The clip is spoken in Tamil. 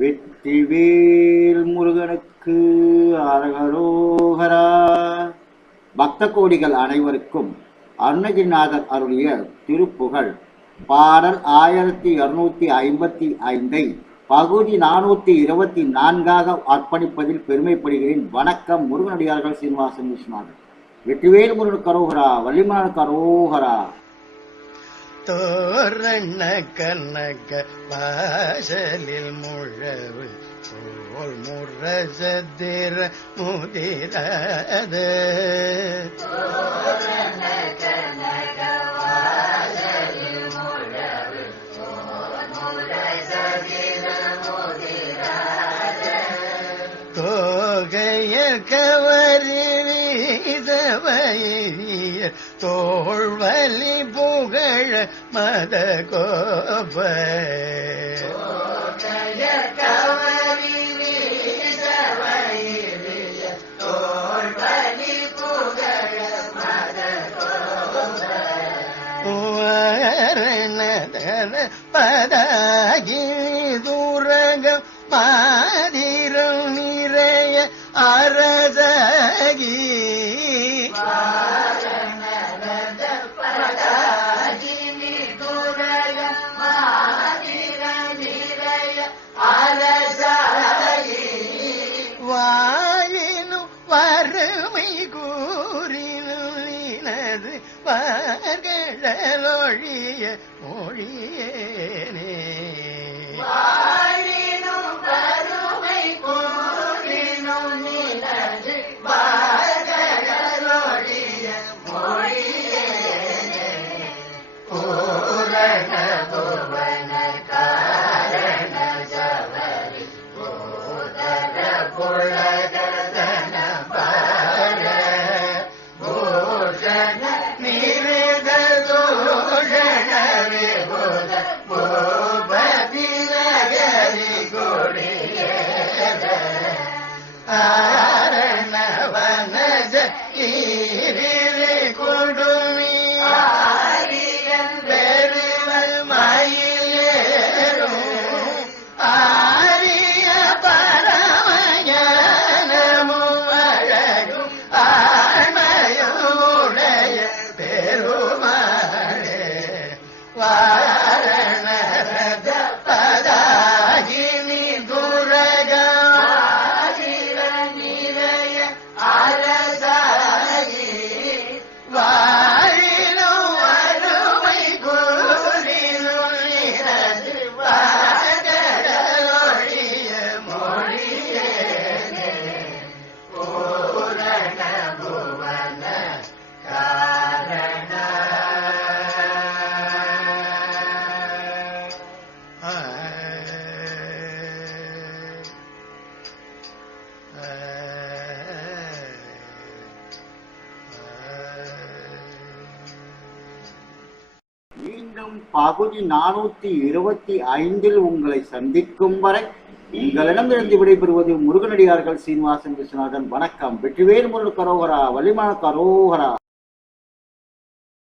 வெற்றிவேல் முருகனுக்கு அரகரோகரா. பக்த கோடிகள் அனைவருக்கும் அருணகிரிநாதர் அருளிய திருப்புகழ். பாடல் ஆயிரத்தி இருநூத்தி ஐம்பத்தி ஐந்தை பகுதி நானூத்தி இருபத்தி நான்காக அர்ப்பணிப்பதில் பெருமைப்படுகிறேன். வணக்கம் முருகனடியார்கள் சீனிவாசன் விஸ்வநாதன். வெற்றிவேல் முருகனுக்கு அரோகரா வள்ளிமலனுக்கு அரோகரா. தோரண கனக வாசலில் முழவு போல் முரசதிர முதிராத. தோகைய கவரி வீசவயிய தோல்வலி புகழ மத கோப பதாகி தூரகம் மாதிரம் நிறைய அரசகி வாயினும் வறுமை கூறினது நீனது மொழியேனே. மீண்டும் பகுதி நானூத்தி இருபத்தி ஐந்தில் உங்களை சந்திக்கும் வரை உங்களிடமிருந்து விடைபெறுவது முருகனடியார்கள் சீனிவாசன் விஸ்வநாதன். வணக்கம். வெற்றிவேல் முருகன் கரோகரா வள்ளிமான கரோகரா.